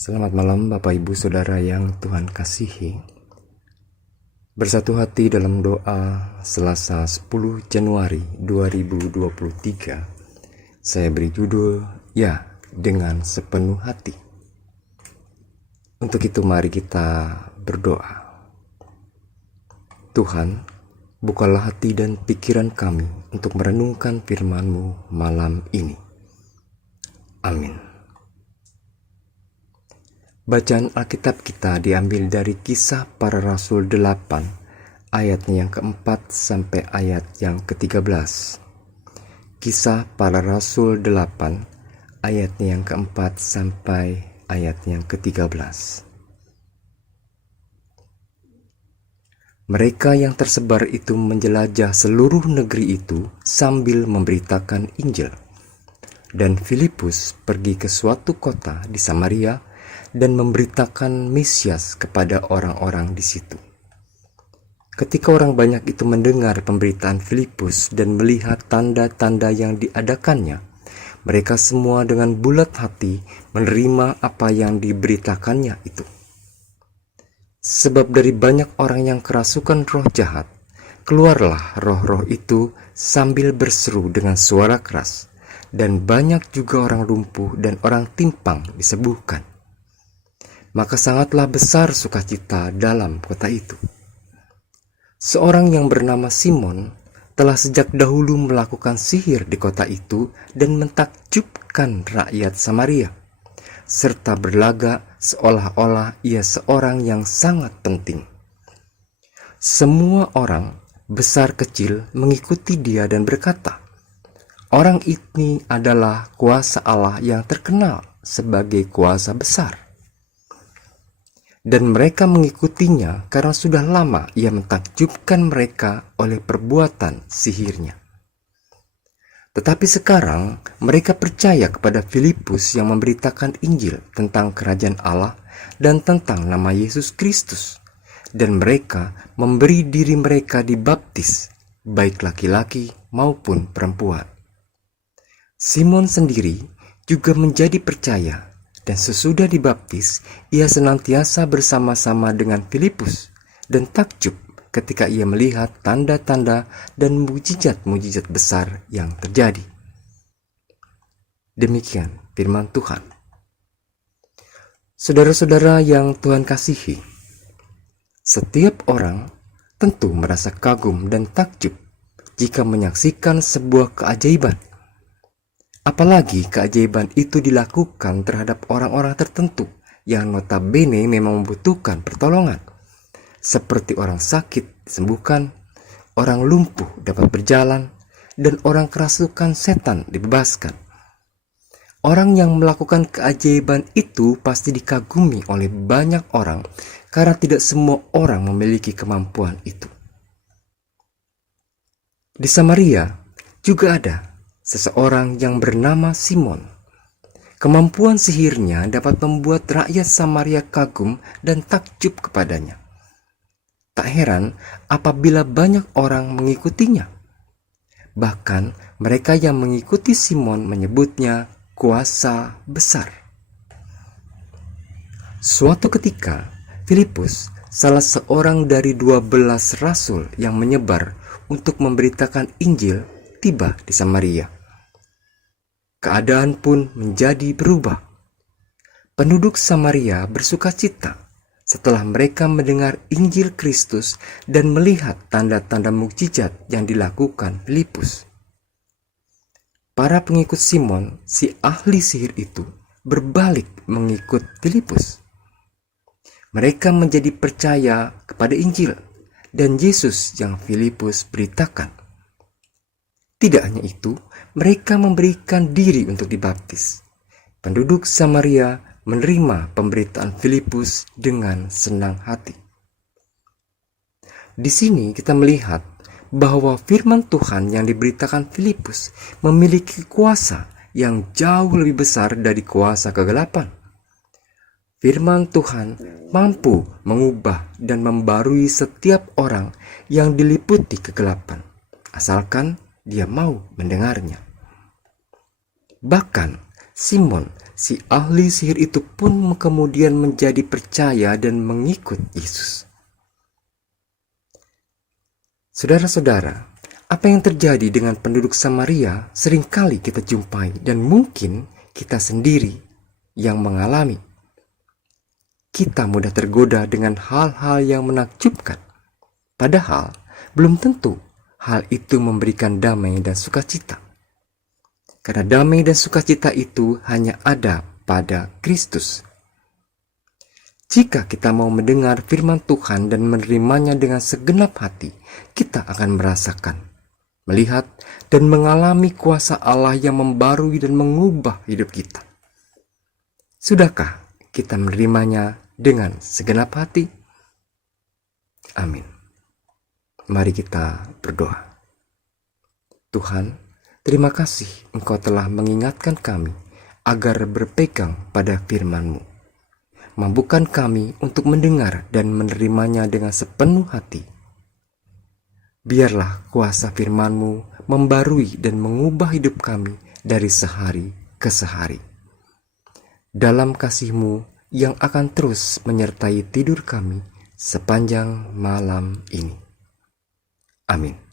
Selamat malam Bapak Ibu Saudara yang Tuhan kasihi. Bersatu hati dalam doa Selasa 10 Januari 2023. Saya beri judul Ya dengan sepenuh hati. Untuk itu mari kita berdoa. Tuhan, bukalah hati dan pikiran kami untuk merenungkan firman-Mu malam ini. Amin. Bacaan Alkitab kita diambil dari Kisah Para Rasul 8, ayatnya yang keempat sampai ayat yang ke-13. Kisah Para Rasul 8, ayatnya yang keempat sampai ayat yang ke-13. Mereka yang tersebar itu menjelajah seluruh negeri itu sambil memberitakan Injil. Dan Filipus pergi ke suatu kota di Samaria dan memberitakan Mesias kepada orang-orang di situ. Ketika orang banyak itu mendengar pemberitaan Filipus dan melihat tanda-tanda yang diadakannya, mereka semua dengan bulat hati menerima apa yang diberitakannya itu. Sebab dari banyak orang yang kerasukan roh jahat, keluarlah roh-roh itu sambil berseru dengan suara keras, dan banyak juga orang lumpuh dan orang timpang disembuhkan. Maka sangatlah besar sukacita dalam kota itu. Seorang yang bernama Simon telah sejak dahulu melakukan sihir di kota itu dan mentakjubkan rakyat Samaria, serta berlagak seolah-olah ia seorang yang sangat penting. Semua orang, besar kecil, mengikuti dia dan berkata, "Orang ini adalah kuasa Allah yang terkenal sebagai kuasa besar." Dan mereka mengikutinya karena sudah lama ia mentakjubkan mereka oleh perbuatan sihirnya. Tetapi sekarang mereka percaya kepada Filipus yang memberitakan Injil tentang kerajaan Allah dan tentang nama Yesus Kristus. Dan mereka memberi diri mereka dibaptis, baik laki-laki maupun perempuan. Simon sendiri juga menjadi percaya. Dan sesudah dibaptis, ia senantiasa bersama-sama dengan Filipus dan takjub ketika ia melihat tanda-tanda dan mujizat-mujizat besar yang terjadi. Demikian firman Tuhan. Saudara-saudara yang Tuhan kasihi, setiap orang tentu merasa kagum dan takjub jika menyaksikan sebuah keajaiban. Apalagi keajaiban itu dilakukan terhadap orang-orang tertentu yang notabene memang membutuhkan pertolongan. Seperti orang sakit disembuhkan, orang lumpuh dapat berjalan, dan orang kerasukan setan dibebaskan. Orang yang melakukan keajaiban itu pasti dikagumi oleh banyak orang karena tidak semua orang memiliki kemampuan itu. Di Samaria juga ada seseorang yang bernama Simon. Kemampuan sihirnya dapat membuat rakyat Samaria kagum dan takjub kepadanya. Tak heran apabila banyak orang mengikutinya. Bahkan mereka yang mengikuti Simon menyebutnya kuasa besar. Suatu ketika, Filipus, salah seorang dari 12 rasul yang menyebar untuk memberitakan Injil, tiba di Samaria. Keadaan pun menjadi berubah. Penduduk Samaria bersukacita setelah mereka mendengar Injil Kristus dan melihat tanda-tanda mukjizat yang dilakukan Filipus. Para pengikut Simon, si ahli sihir itu, berbalik mengikut Filipus. Mereka menjadi percaya kepada Injil dan Yesus yang Filipus beritakan. Tidak hanya itu, mereka memberikan diri untuk dibaptis. Penduduk Samaria menerima pemberitaan Filipus dengan senang hati. Di sini kita melihat bahwa firman Tuhan yang diberitakan Filipus memiliki kuasa yang jauh lebih besar dari kuasa kegelapan. Firman Tuhan mampu mengubah dan membarui setiap orang yang diliputi kegelapan, asalkan dia mau mendengarnya. Bahkan Simon, Si ahli sihir itu pun kemudian menjadi percaya dan mengikut Yesus. Saudara-saudara, apa yang terjadi dengan penduduk Samaria seringkali kita jumpai dan mungkin kita sendiri yang mengalami. Kita mudah tergoda dengan hal-hal yang menakjubkan. Padahal, belum tentu hal itu memberikan damai dan sukacita. Karena damai dan sukacita itu hanya ada pada Kristus. Jika kita mau mendengar firman Tuhan dan menerimanya dengan segenap hati, kita akan merasakan, melihat, dan mengalami kuasa Allah yang membarui dan mengubah hidup kita. Sudahkah kita menerimanya dengan segenap hati? Amin. Mari kita berdoa. Tuhan, terima kasih Engkau telah mengingatkan kami agar berpegang pada firman-Mu. Mampukan kami untuk mendengar dan menerimanya dengan sepenuh hati. Biarlah kuasa firman-Mu membarui dan mengubah hidup kami dari sehari ke sehari. Dalam kasih-Mu yang akan terus menyertai tidur kami sepanjang malam ini. Amin.